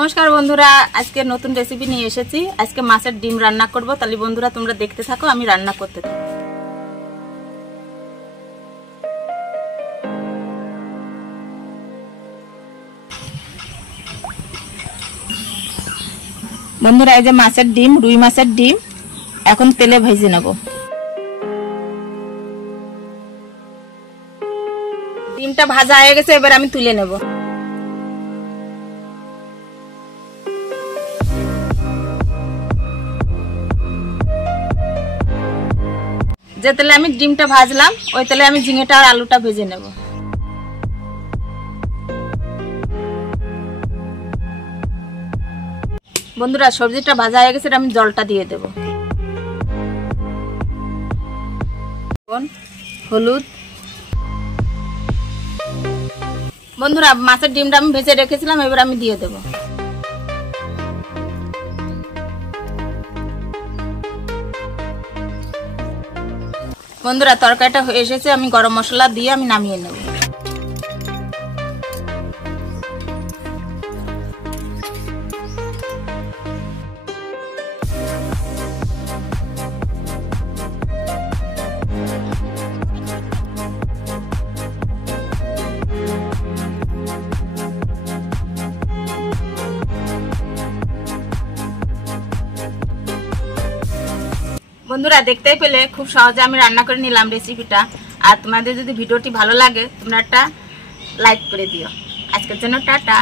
নমস্কার বন্ধুরা, আজকে নতুন রেসিপি নিয়ে এসেছি। আজকে মাছের ডিম রান্না করব। তাহলে বন্ধুরা তোমরা দেখতে থাকো, আমি রান্না করতে থাকি। বন্ধুরা এই যে মাছের ডিম, রুই মাছের ডিম এখন তেলে ভেজে নেব। ডিমটা ভাজা হয়ে গেছে, এবার আমি তুলে নেব। যে তেলে আমি ডিমটা ভাজলাম ওই তেলে আমি ঝিঙেটা আর আলুটা ভেজে নেব। বন্ধুরা সবজিটা ভাজা হয়ে গেছে, আমি জলটা দিয়ে দেব। হলুদ। বন্ধুরা মাছের ডিমটা আমি ভেজে রেখেছিলাম, এবার আমি দিয়ে দেব। বন্ধুরা তরকারিটা হয়ে এসেছে, আমি গরম মশলা দিয়ে আমি নামিয়ে নেব। বন্ধুরা দেখতেই পেলে খুব সহজে আমি রান্না করে নিলাম রেসিপিটা। আর তোমাদের যদি ভিডিওটি ভালো লাগে তোমরা একটা লাইক করে দিও। আজকের জন্য টাটা।